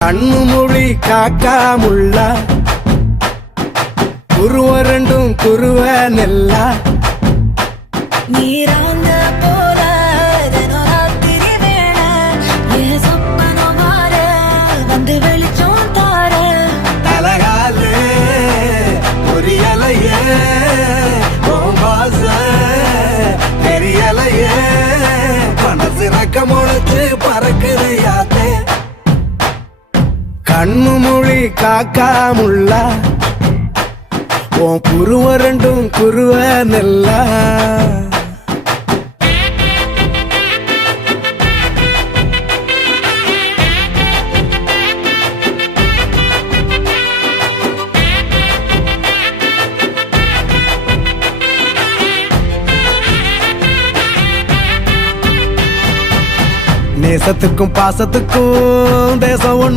கண்ணு மொழி காக்காமுள்ள குருவரண்டும் குருவ நெல்லா நீராங்க போல ராத்திரி வேண என் சொப்பனம் மாற வந்து வெளிச்சம் தார தலகாலே பொரியலையே ஓம்பாச தெரியலையே மனசு ரக்க முளைச்சு பறக்குது யாத்தே கண்ணு மொழி காக்காமுள்ள உன் குருவரண்டும் குருவ நெல்லா நேசத்துக்கும் பாசத்துக்கும் தேசம் ஒண்ணு